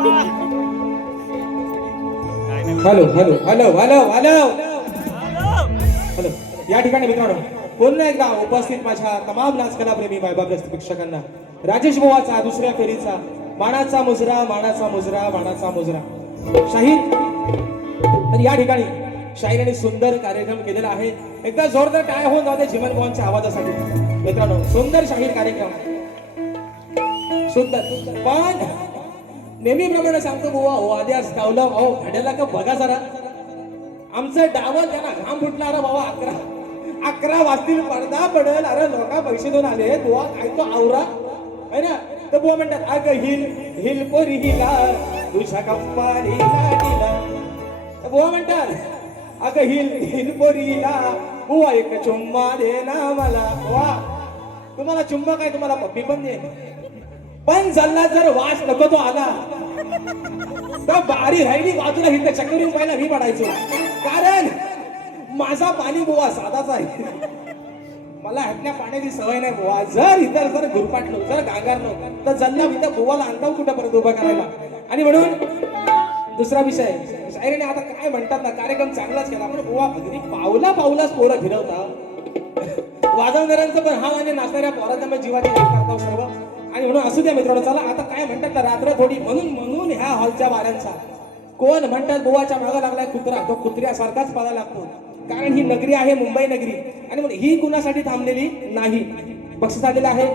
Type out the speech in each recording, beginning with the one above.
Hello hello hello hello hello hello. या ठिकाणी मित्रांनो पुन्हा एकदा उपस्थित माझ्या तमाम नाचकला प्रेमी वैभवग्रस्त प्रेक्षकांना राजेश बुवाचा दुसऱ्या फेरीचा मानाचा मुजरा मानाचा मुजरा मानाचा मुजरा शाहीर. तर या ठिकाणी शाहीराने सुंदर कार्यक्रम केलेला आहे. एकदा जोरदार टाळ्या होऊन जाऊ दे झिमन बुवांच्या आवाजासाठी. मित्रांनो सुंदर शाहीर कार्यक्रम सुंदर. पण नेहमीप्रमाणे सांगतो बुवा हो आधी आज गावलं अहो भाड्याला का बघा जरा आमचं डावल त्यांना घाम फुटला. अरे बाबा 11 वाजतील पडदा पडल. अरे लोका पैसे देऊन आले बुवा काय तो आवरा है ना. तर बुवा म्हणतात अग हिल हिल पोरी हिला तुझ्या कंपानीला दिला. बुवा म्हणतात अग हिल हिल पोरी हिला बुवा एक चुम्मा दे ना मला. बुवा तुम्हाला चुम्मा काय तुम्हाला पप्पी पण दे. पण जल्ला जर वास नको तो आला तर बारी राहिली बाजूला हिथं चक्कर पाहिला मी पडायचो. कारण माझा पाणी बुवा साधाच आहे. मला ह्यातल्या पाण्याची सवय नाही बुवा. जर इतर जर गुरपाटलो जर गांगारलो तर जल्ला इथं बुवाला अंगावर कुठं परत उभा करायला. आणि म्हणून दुसरा विषय शायरीने आता काय म्हणतात ना कार्यक्रम चांगलाच केला पण बुवा अगदी पावला पावलाच पोरं फिरवता. वाजवणाऱ्यांचं पण हाल आणि नाचणाऱ्या पोरांच्या जीवाची करता सर्व. आणि म्हणून असू द्या मित्रांनो. चला आता काय म्हणतात ना रात्र थोडी म्हणून म्हणून ह्या हॉलच्या वाऱ्यांचा कोण म्हणतात बुवाच्या मागं लागलाय कुत्रा. तो कुत्र्यासारखाच पाळायला लागतो. कारण ही नगरी आहे मुंबई नगरी. आणि म्हणून ही कुणासाठी थांबलेली नाही. बक्षीस आलेलं आहे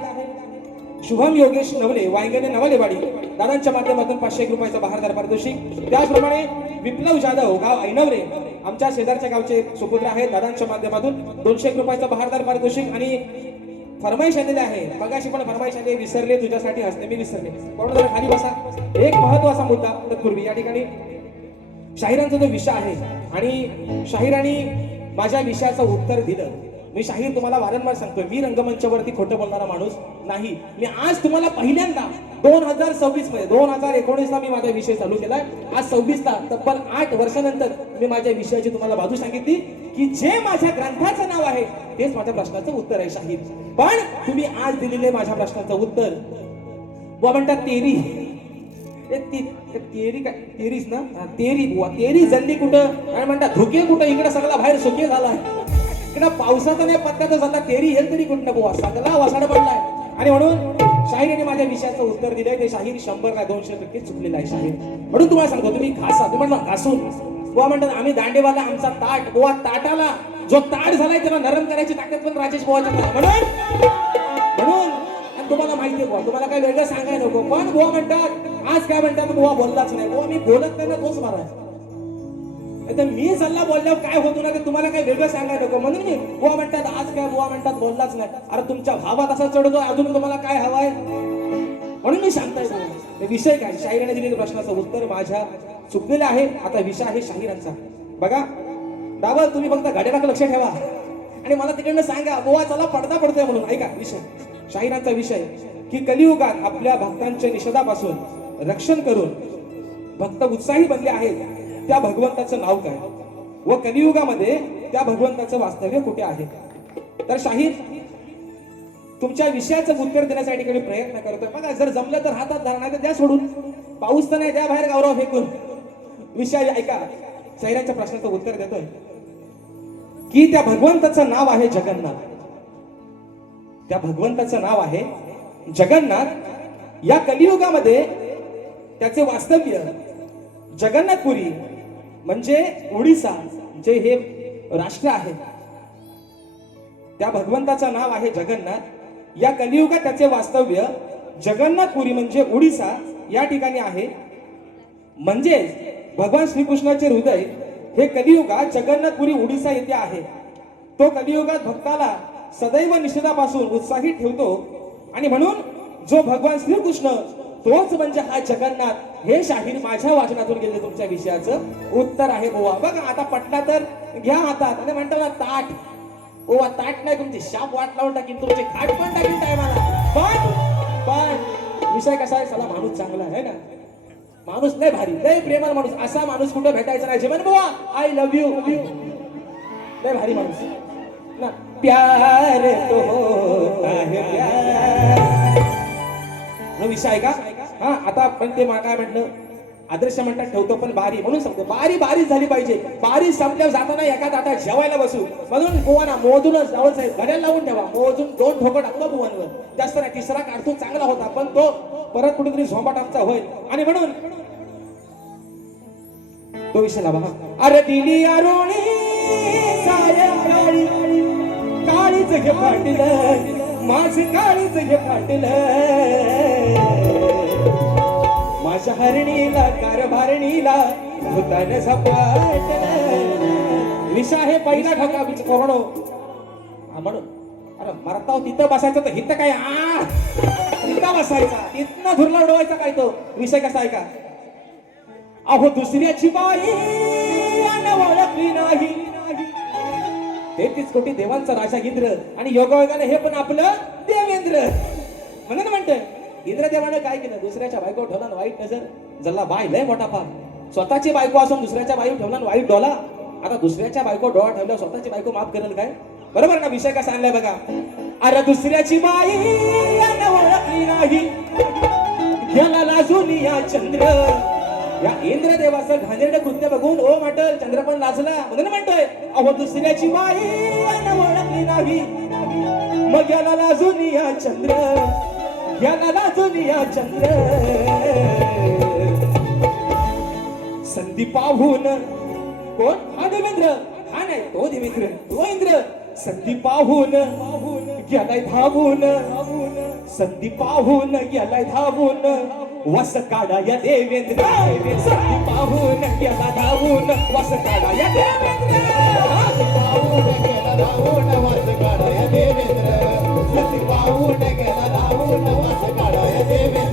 शुभम योगेश नवले वांगणे नवलेवाडी दादांच्या माध्यमातून 500 रुपयाचं बहारदार पारितोषिक. त्याचप्रमाणे विप्लव जाधव गाव ऐनवरे आमच्या शेजारच्या गावचे सुपुत्र आहेत. दादांच्या माध्यमातून 200 रुपयाचं बहारदार पारितोषिक. आणि फरमाईश आलेले आहे मगाशी पण फरमाईश आली विसरले तुझ्यासाठी हसणे मी विसरले. पण जरा खाली बसा. एक महत्वाचा मुद्दा तत्पूर्वी या ठिकाणी शाहिरांचा जो विषय आहे आणि शाहिरांनी माझ्या विषयाचं उत्तर दिलं. मी शाहीर तुम्हाला वारंवार सांगतोय मी रंगमंचावरती खोटं बोलणारा माणूस नाही. मी आज तुम्हाला पहिल्यांदा 2026 मध्ये 2019 ला मी माझा विषय चालू केलाय. आज 26 ला तब्बल 8 वर्षानंतर मी माझ्या विषयाची तुम्हाला बाजू सांगितली की जे माझ्या ग्रंथाचं नाव आहे तेच माझ्या प्रश्नाचं उत्तर आहे शाहीर. पण तुम्ही आज दिलेले माझ्या प्रश्नाचं उत्तर बुवा म्हणतात तेरी तेरी काय तेरीच ना तेरी बुवा तेरी जल्ली कुठं काय म्हणतात धुके कुठं. इकडे सगळा बाहेर सुके झालाय. इकडे पावसाचा नाही पत्त्याचा झाला तेरी हे तरी कुठं बुवा सगळा वसाड पडलाय. आणि म्हणून शाहिरीने माझ्या विषयाचं उत्तर दिलंय. ते शाहीर 100 का 200% चुकलेलं आहे शाहीर. म्हणून तुम्हाला सांगतो तुम्ही घासा तुम्ही म्हणता घासून बुवा म्हणतात आम्ही दांडेवाला आमचा ताट बुवा ताटाला जो ताट झालाय त्याला नरम करायची ताकद पण राजेश बुवाच्या म्हणून तुम्हाला माहिती आहे बुवा तुम्हाला काय वेगळं सांगायला नको. पण बुवा म्हणतात आज काय म्हणतात बुवा बोललाच नाही. बुवा मी बोलत नाही ना तोच मारायचा. मी सल्ला बोलल्यावर काय होतो ना ते तुम्हाला काय वेगळं सांगायला नको. म्हणून मी बुवा म्हणतात आज काय बुवा म्हणतात बोललाच नाही. अरे तुमच्या भावात असा चढतो अजून तुम्हाला काय हवाय म्हणून मी सांगताय. विषय काय शाहिराने दिलेल्या प्रश्नाचं उत्तर माझ्या चुकलेलं आहे. आता विषय आहे शाहिरांचा. बघा डाबल तुम्ही फक्त गाड्याला लक्ष ठेवा आणि मला तिकडनं सांगा बुवा चला पडदा पडतोय म्हणून. ऐका विषय शाहिरांचा विषय की कलियुगात आपल्या भक्तांच्या निषेधापासून रक्षण करून भक्त उत्साही बनले आहेत त्या भगवंताचं नाव काय व कलियुगामध्ये त्या भगवंताचं वास्तव्य कुठे आहे. तर शाहीर तुमच्या विषयाचं उत्तर देण्यासाठी काही प्रयत्न करतोय. बघा जर जमलं तर हातात धरा नाही तर द्या सोडून. पाऊस तर नाही द्या बाहेर गावराव फेकून. विषय ऐका शाहिरांच्या प्रश्नाचं उत्तर देतोय की त्या भगवंताचं नाव आहे जगन्नाथ. त्या भगवंताचं नाव आहे जगन्नाथ. या कलियुगामध्ये त्याचे वास्तव्य जगन्नाथपुरी म्हणजे ओडिसा जे हे राष्ट्र आहे त्या भगवंताचं नाव आहे जगन्नाथ. या कलियुगात त्याचे वास्तव्य जगन्नाथपुरी म्हणजे ओडिसा या ठिकाणी आहे. म्हणजे भगवान श्रीकृष्णाचे हृदय हे कलियुगात जगन्नाथपुरी ओडिसा येथे आहे. तो कलियुगात भक्ताला सदैव निषेधापासून उत्साहित ठेवतो. आणि म्हणून जो भगवान श्रीकृष्ण तोच म्हणजे हा जगन्नाथ. हे शाहीर माझ्या वाचनातून गेले तुमच्या विषयाचं उत्तर आहे बुवा. बघा आता पटला तर घ्या हातात आणि म्हणता ना ताट बुवा ताट नाही तुमची शाप वाट लावून टाकीन तुमचे खाट पण टाकीन टायमाला. पण विषय कसा आहे चला माणूस चांगला आहे ना माणूस लय भारी लय प्रेमळ माणूस असा माणूस कुठे भेटायचा नाही. जेवण बुवा आय लव्ह यू लय भारी माणूस ना. प्यार तो होता है प्यार विषय आहे का. हा आता पण ते काय म्हटलं आदर्श म्हणतात ठेवतो पण बारी म्हणून सांगतो बारी बारीच झाली पाहिजे. बारी संपल्यावर जाताना एका ताटात जेवायला बसू म्हणून बुवाना मोजूनच जावं साहेब घड्याळ लावून ठेवा. मोजून 2 ठोकं टाकतो बुवांवर जास्त नाही. तिसरा काढतो चांगला होता पण तो परत कुठेतरी झोंबाट आमचा होईल आणि म्हणून तो विषय लावा. अरे दिली अरुणी सायंकाळी काळीच घे फाटलं माझ काळीच घे फाटलं माझ्या हरणीला कारभारणीला भूतान झपाटलं. विषा हे पहिला ठोका कोरडो म्हणून अरे मरताव तिथं बसायचं तर हिथं काय तिथं बसायचा तिथनं धुरला उडवायचा काय तो विषय कसा आहे का. अहो दुसऱ्याची बाई ओळखली नाही 33 कोटी देवांचा राजा इंद्र आणि योगायोगाने हे पण आपलं देवेंद्र म्हणून म्हणतोय इंद्रदेवानं काय केलं दुसऱ्याच्या बायको ठेवला वाईट नजर जल्ला बाय लय मोठा पाप स्वतःची बायको असून दुसऱ्याच्या बाई ठेवला वाईट डोला. आता दुसऱ्याच्या बायको डोळा ठेवल्यावर स्वतःची बायको माफ करेल काय. बरोबर ना विषय कसा आणलाय बघा. अरे दुसऱ्याची बाई ओळखली नाही गेला लाजून या चंद्र या इंद्रदेवाचं घाणेरडं कृत्य बघून ओ म्हटल चंद्र पण लाजला म्हणून म्हणतोय अहो दुसऱ्याची बाई ओळखली नाही मग याला लाजून या चंद्र याला लाजून या चंद्र संधी पाहून कोण हा देवेंद्र हा नाही तो देवेंद्र तो इंद्र संधी पाहून गेलाय धावून संधी पाहून गेलाय धावून वस काढा या देवेंद्र संधी पाहून गेला धावून वस काढा या देवेंद्र पाहून गेला धावून वस काढा या देवेंद्र संधी पाहून गेला धावून वस काढा या देवेंद्र.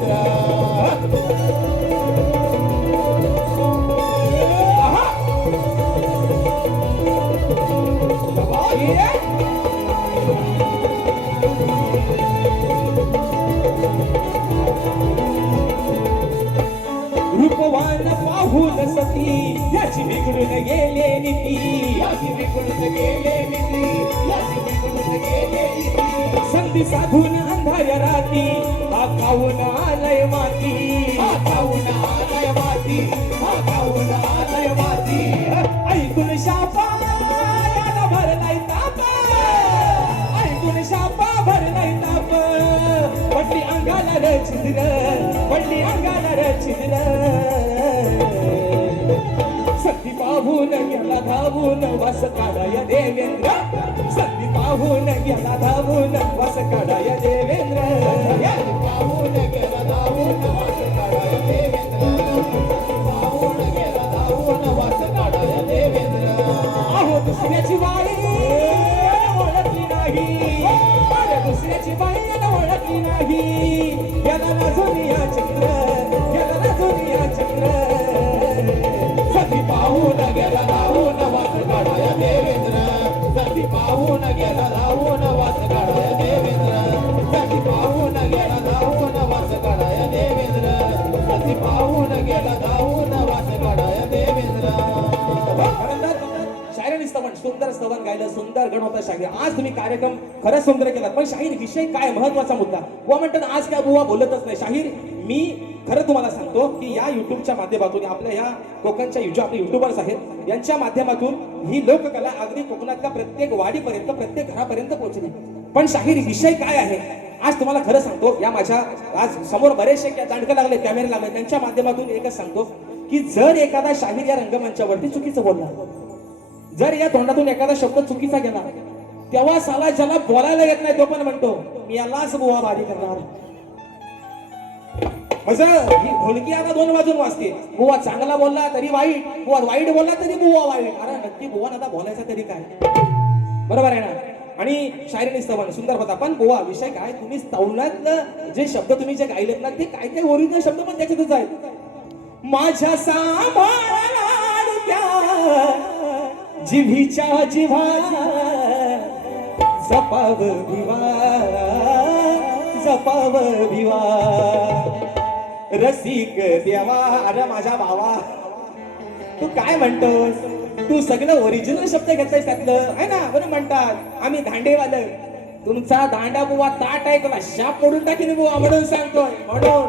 रूपवान पाहून सती याची बिघडून गेले नीती याची बिघडून गेले नीती याची बिघडून गेले नीती संधी साधून अंधाऱ्या राती हा खाऊन आलय माती हा खाऊन आलय माती हा खाऊन आलय माती ऐकून शापा याला भरलाय ताप ऐकून शापा भरलाय ताप पडली अंगाला रे छिद्र पडली अंगाला रे छिद्र संधी पाहून गेला धावून वास काढाय देवेंद्र संधी पाहून गेला धावून वास काढाय देवेंद्र पाहून गेला धावून वास काढाय देवेंद्र पाहून गेला धावून वास काढाय देवेंद्र. अहो दुसऱ्याची बाई ओळखली नाही दुसऱ्याची बाई ओळखली नाही याला लाजून या चंद्र याला लाजून या चंद्र संधी पाहून गेला धावून वास काढाय देवेंद्र संधी पाहून गेला धावून वास काढाय देवेंद्र संधी पाहून गेला धावून वास काढाय देवेंद्र संधी पाहून गेला धावून वास काढाय देवेंद्र. शायरांनी स्तवन सुंदर स्तवन गायलं सुंदर गण होता शाहीर. आज तुम्ही कार्यक्रम खरंच सुंदर केला पण शाहीर विषय काय महत्वाचा मुद्दा बुवा म्हणतात आज काय बुवा बोलतच नाही. शाहीर मी खरं तुम्हाला सांगतो की या युट्यूबच्या माध्यमातून आपल्या या कोकणच्या आपले युट्यूबर्स आहेत यांच्या माध्यमातून ही लोककला अगदी कोकणातल्या प्रत्येक वाडीपर्यंत प्रत्येक घरापर्यंत पोहोचली. पण शाहीर विषय काय आहे आज तुम्हाला खरं सांगतो. या माझ्या आज समोर बरेचसे जाणकं लागले कॅमेरे लागले त्यांच्या माध्यमातून एकच सांगतो की जर एखादा शाहीर या रंगमंचावरती चुकीचं बोलला जर या तोंडातून एखादा शब्द चुकीचा गेला तेव्हा साला ज्याला बोलायला येत नाही तो पण म्हणतो मी यालाच बुवा बारी करणार. ही ढोलकी आता 2 वाजून वाजते. बुवा चांगला बोलला तरी वाईट बुवा वाईट बोलला तरी बुवा वाईट. अरे नक्की बुवा आता बोलायचा तरी काय बरोबर आहे ना. आणि शायरीने स्तवन सुंदर होता पण बुवा विषय काय तुम्ही स्तवनातलं जे शब्द तुम्ही जे गायलेत ना ते काय काय ओरिजिनल शब्द पण त्याच्यातच आहेत. माझ्या सांभाळा जिव्हीच्या जिव्हा जपाव भिवा रसिक देवा. अरे माझ्या भावा तू काय म्हणतोस तू सगळं ओरिजिनल शब्द घेतलायस त्यातलं आहे ना. बरं म्हणतात आम्ही दांडेवालं तुमचा दांडा बुवा ताट आहे तुला शाप मोडून टाकीन बुवा म्हणून सांगतोय म्हणून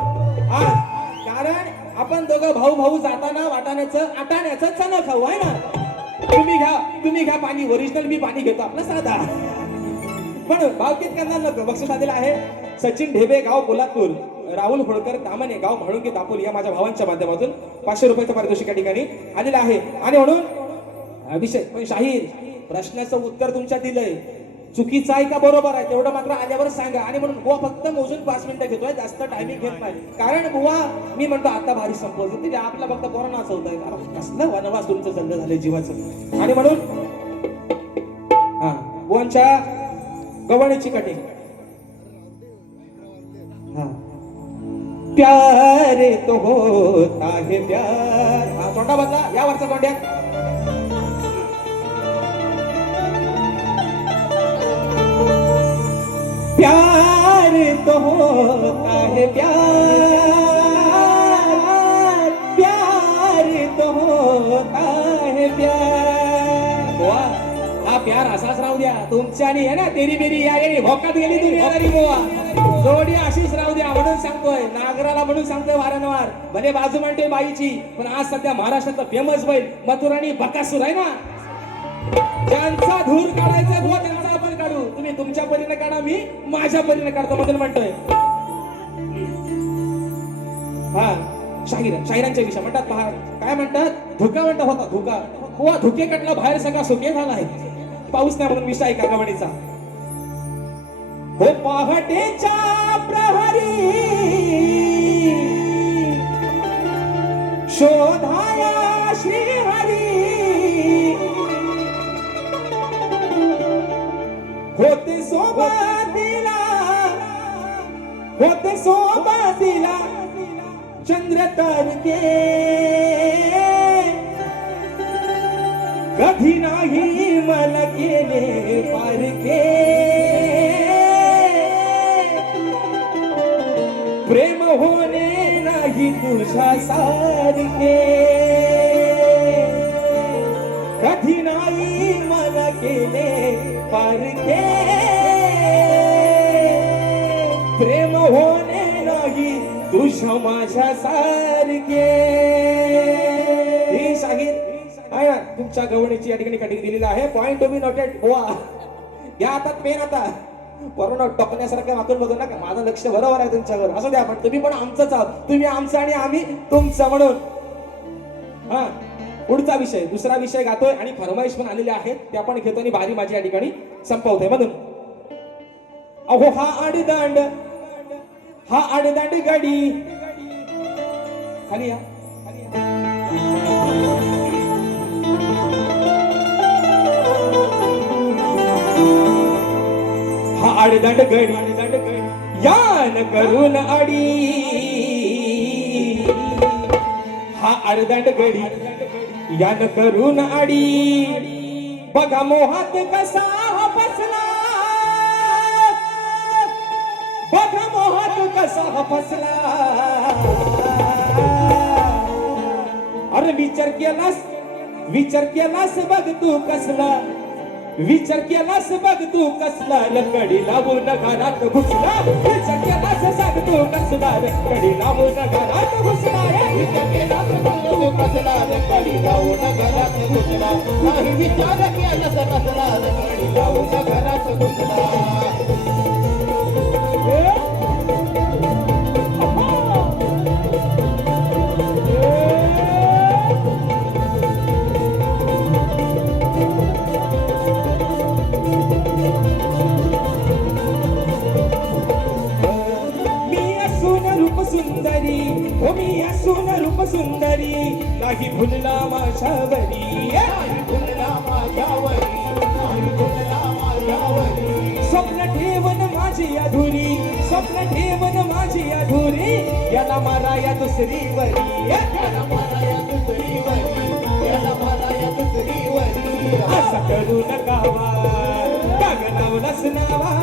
कारण आपण आपण दोघं भाऊ भाऊ जाताना वाटाण्याचं आटाण्याचं चण खाऊ आहे ना. तुम्ही घ्या पाणी ओरिजिनल, मी पाणी घेतो आपला साधा. पण भावकीत करणार नको. बक्षीस आलेलं आहे सचिन ढेबे, गाव पोलादपूर, राहुल होळकर दामने, गाव म्हाळुंगे, दापोली, या माझ्या भावांच्या माध्यमातून 500 रुपयाचं पारितोषिक या ठिकाणी आलेलं आहे. आणि म्हणून विषय पण शाहीर, प्रश्नाचं उत्तर तुमच्या दिलंय, चुकीचं आहे का बरोबर आहे तेवढं मात्र आल्यावर सांगा. आणि म्हणून बुवा फक्त मोजून 5 मिनिटं घेतोय, जास्त टायमिंग घेत नाही. कारण बुवा मी म्हणतो आता भारी संपवतो ते आपला फक्त पोरांना नाचवतोय. कारण कसलं वनवास तुमचं चाललं झालंय जीवाचं. आणि म्हणून बुवांच्या गवळीची कटिंग. प्यार तो होता है प्यार. तोंडा बदला या वरचा तोंड्यात. प्यार तो होता है प्यार, प्यार तो होता है प्यार. हा प्यार असाच राहू द्या तुमच्या. आणि आहे ना तेरी मेरी या भोकात गेली तुम्ही बुवा, जोडी अशीच राहू द्या म्हणून सांगतोय. नागराला म्हणून सांगतोय वारंवार, भले बाजू म्हणते बाईची, पण आज सध्या महाराष्ट्रातलं फेमस बैल मथुर आणि बकासूर आहे ना. ज्यांचा धूर काढायचा धुवा त्यांचा आपण काढू. तुम्ही तुमच्या परीने काढा, मी माझ्या परीने काढतो म्हणून म्हणतोय. शाहिरांच्या विषय म्हणतात पहा, काय म्हणतात, धुका म्हणतात होता धुका. बुवा धुके कटला बाहेर सगळा सुके झाला आहे. पाऊस नाही म्हणून विषय ऐका गवणीचा. हो पहाटेच्या प्रहरी शोधाया श्रीहरी, होते सोबतीला चंद्र तारके, कधी नाही मला केले पारखे. प्रेम होणे नाही तुझ्या सारखे, कधी नाही मला केले पारखे. प्रेम होणे नाही तुझ्या माझ्या सारखे. ही शाहीर आहे ना तुमच्या गवळीची या ठिकाणी कटिंग दिलेला आहे. Point to be noted. बुवा घ्या हातात पेन. आता कोरोना टोकण्यासारखं वाकून बघू नका. माझं लक्ष बरोबर आहे तुमच्यावर. असं द्या, पण तुम्ही पण आमचंच आहोत. तुम्ही आमचं आणि आम्ही तुमचं म्हणून. पुढचा विषय, दुसरा विषय गातोय आणि फरमाईश पण आलेले आहेत त्या पण घेतो आणि बारी माझी या ठिकाणी संपवतोय. म्हणून अहो हा आडदांड गाडी खाली या. हा आडदांड गडी यान करून आडी, हा आडदांड गडी यान करून आडी. बघा मोहात कसा हा फसला, बघा मोहात कसा हा फसला. अरे विचार केलास बघ तू कसला, विचार केलास बघ तू कसला. लकडी लावून घरात घुसला, विचार केलास सांग तू कसला. लकडी लावून घरात घुसला, विचार केलास बघ तू कसला. लकडी लावून घरात घुसला, नाही विचार केलास कसला. लकडी लावून घरात घुसला. सुंदरी हो मी असून रूप सुंदरी, नाही भुलला माझ्यावरी, नाही भुलला माझ्यावरी, नाही भुलला माझ्यावरी. स्वप्न ठेवून माझी अधुरी, स्वप्न ठेवून माझी अधुरी. याला मारा या दुसरीवरी, याला मारा या दुसरीवरी, याला मारा या दुसरीवरी. असं करू नका काग लावलास नावा,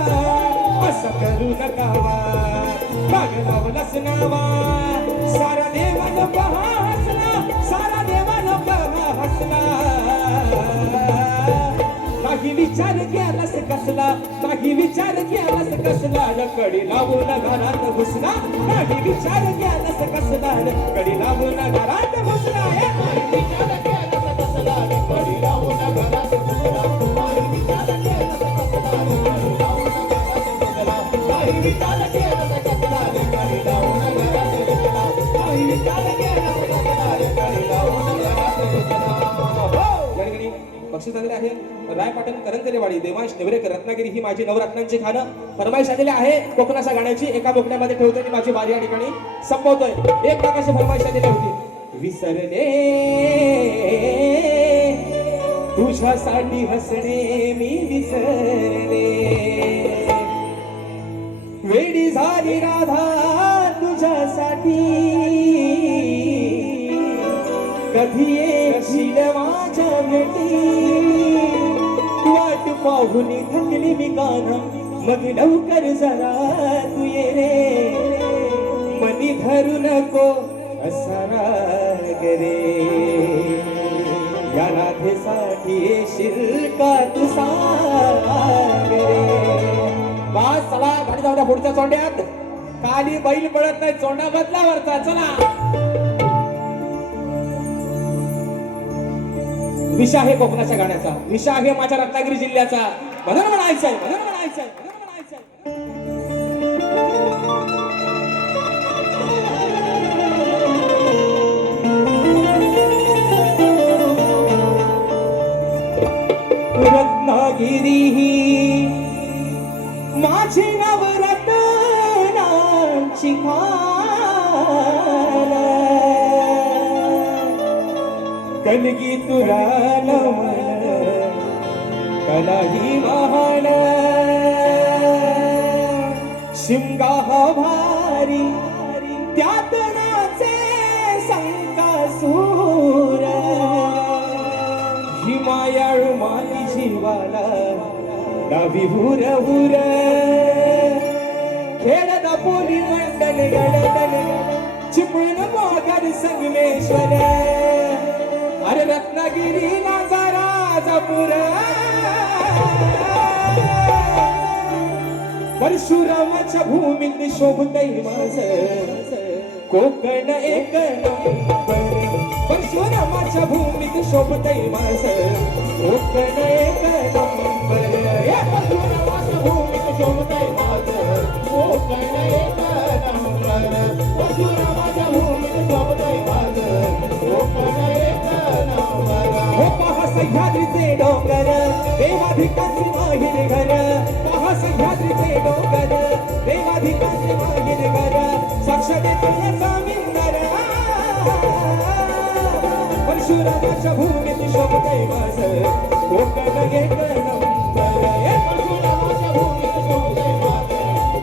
असं करू नका काग लावलास नावा. सारा देवान पहा हसला, सारा देवान पहा हसला. नाही विचार केलास कसला काही विचार केलास कसला कडी लावून घरात घुसला काही विचार केलास कसला कडी लावून घरात घुसला काही विचार केलास कसला कडी लावून घरात घुसला काही विचार केलास कसला कडी लावून घरात घुसला काही विचार केलास कसला कडी लावून घरात घुसला काही विचार केलास कसला कडी लावून घरात घुसला बक्षीस आलेले आहे राय पाटण करंजलेवाडी देवांश नेवरेकर रत्नागिरी ही माझी नवरत्नांची खाणं फरमाईश आलेली आहे कोकणाच्या गाण्याची एका बोकड्यामध्ये ठेवतोय आणि माझी बारी या ठिकाणी संपवतोय एक लाखाची फरमाईश आलेली होती विसरले तुझ्यासाठी हसणे मी विसरले वेडी झाली राधा तुझ्यासाठी कधी येशील माझ्या भेटी वाट पाहून थकली मी काना मग लवकर जरा तू ये रे मनी धरू नको असा राग रे या राधेसाठी येशील का तू सांग रे बस चला गाडी जाऊ द्या पुढच्या चोंड्यात खाली बैल पडत नाही चोंडा बदलावरचा चला विषा आहे कोकणाच्या गाण्याचा विषा आहे माझ्या रत्नागिरी जिल्ह्याचा म्हणून म्हणायचंय म्हणून म्हणायचंय म्हणून म्हणायचंय रत्नागिरी ही माझी नवरत्नांची कलगी तुला नमन कलाही महान शिमगा हा भारी त्यात नाचे संकासूर हिमायाळ माती जीवाला डावी हुर हुर खेळत पोली मंडल गडदल चिपळून मोगर संगमेश्वर अरे रत्नागिरी नाजाराजापूर परशुरामाच्या भूमीत शोभतय माझ कोकण एक नंबर परशुरामाच्या भूमीत शोभतय माझ कोकण एक नंबर परशुरामाच्या भूमीत शोभतय माझ कोकण एक नंबर परशुरामाच्या भूमीत शोभतय माझ कोकण एक हो पहा सह्याद्रीचे डोंगर देवाधिकांचे माहीर घर पहा सह्याद्रीचे डोंगर देवाधिकांचे माहीर घर साक्ष देण्याचा मिंदर परशुरामाच्या भूमीत शोभतय माझ कोकण एक नंबर परशुरामाच्या भूमीत शोभतय माझ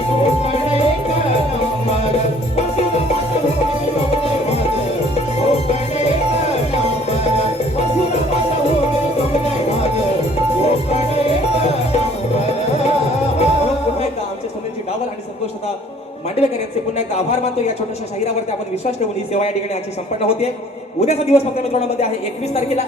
कोकण एक नंबर परशुरामाच्या भूमीत शोभतय माझ कोकण एक आमच्या सोन्याची डावल आणि संतोषता मांडवेकर यांचे पुन्हा एकदा आभार मानतो या छोट्याशा शाहिरावरती आपण विश्वास ठेवून ही सेवा या ठिकाणी आजची संपन्न होते उद्याचा दिवस फक्त मित्रांमध्ये आहे 21 तारखेला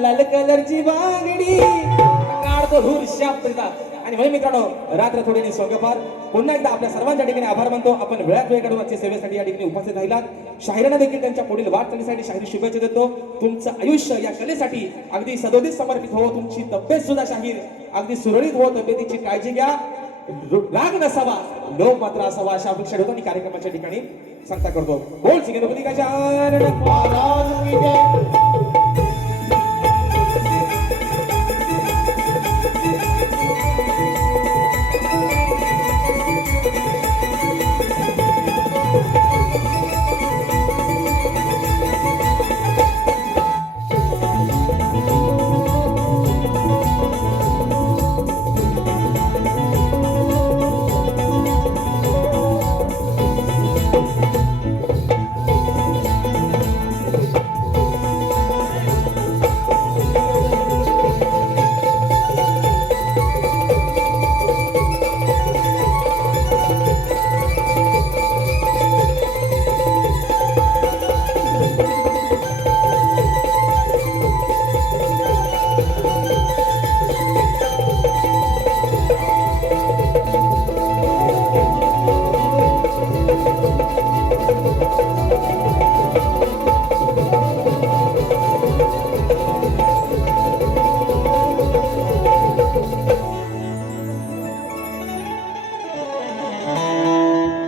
लाल कलरची बांगडी काढतो धूर शाप्तता आणि म्हणून मित्रांनो रात्र थोडी सोंगपार पुन्हा एकदा आपल्या सर्वांच्या ठिकाणी आभार मानतो आपण वेळात वेळ काढून आजच्या सेवेसाठी या ठिकाणी उपस्थित राहिलात शाहिरांना देखील त्यांच्या पुढील वाटचालीसाठी शाहिरी शुभेच्छा देतो तुमचं आयुष्य या कलेसाठी अगदी सदोदित समर्पित हो तुमची तब्येत सुद्धा शाहीर अगदी सुरळीत हो तब्येतीची काळजी घ्या राग नसावा लोभ मात्र असावा अशा अपेक्षा ठेवतो आणि कार्यक्रमाच्या ठिकाणी सांगता करतो बोल सिंग गणपती गजानन महाराज की जय